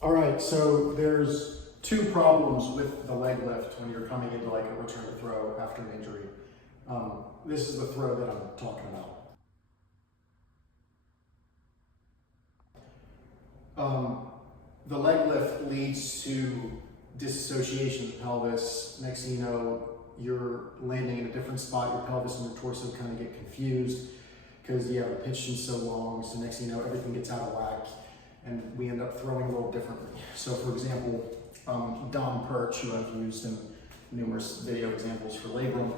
All right, so there's two problems with the leg lift when you're coming into like a return to throw after an injury. This is the throw that I'm talking about. The leg lift leads to disassociation of the pelvis. Next thing you know, you're landing in a different spot. Your pelvis and your torso kind of get confused because you haven't pitched in so long. So next thing you know, everything gets out of whack and we end up throwing a little differently. So for example, Dom Perch, who I've used in numerous video examples for labrum,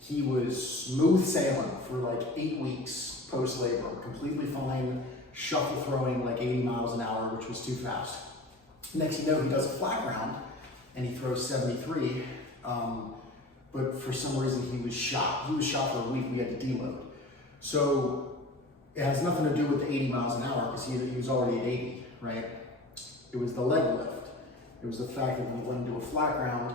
he was smooth sailing for like 8 weeks post-labrum, completely fine, shuffle throwing like 80 miles an hour, which was too fast. Next thing you know, he does a flat ground and he throws 73, but for some reason he was shot. He was shot for a week, we had to deload. So it has nothing to do with the 80 miles an hour because he was already at 80, right? It was the leg lift. It was the fact that when he went into a flat ground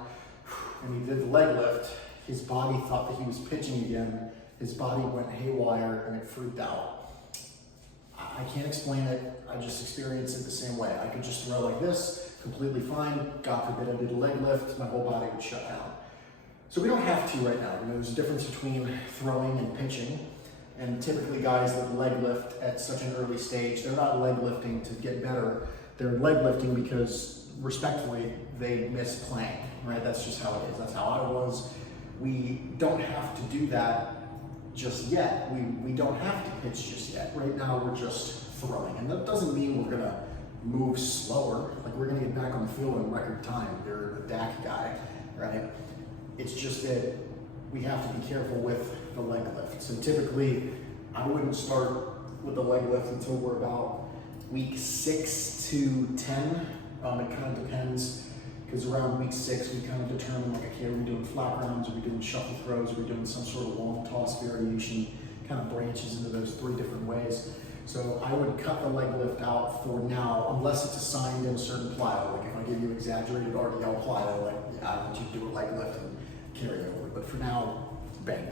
and he did the leg lift, his body thought that he was pitching again. His body went haywire and it freaked out. I can't explain it. I just experienced it the same way. I could just throw like this, completely fine. God forbid I did a leg lift, my whole body would shut down. So we don't have to right now. You know, there's a difference between throwing and pitching. And typically guys that leg lift at such an early stage, they're not leg lifting to get better. They're leg lifting because, respectfully, they miss playing, right? That's just how it is. That's how I was. We don't have to do that just yet. We don't have to pitch just yet. Right now we're just throwing. And that doesn't mean we're gonna move slower. Like we're gonna get back on the field in record time. You're the DAC guy, right? It's just that we have to be careful with the leg lift. So typically I wouldn't start with the leg lift until we're about week 6 to 10. It kind of depends, because around week 6 we kind of determine like, okay, are we doing flat grounds, are we doing shuffle throws, are we doing some sort of long toss variation, kind of branches into those 3 different ways. So I would cut the leg lift out for now, unless it's assigned in a certain plyo. Like if I give you exaggerated RDL plyo, like yeah, I want you to do a leg lift and carry over. But for now, bang.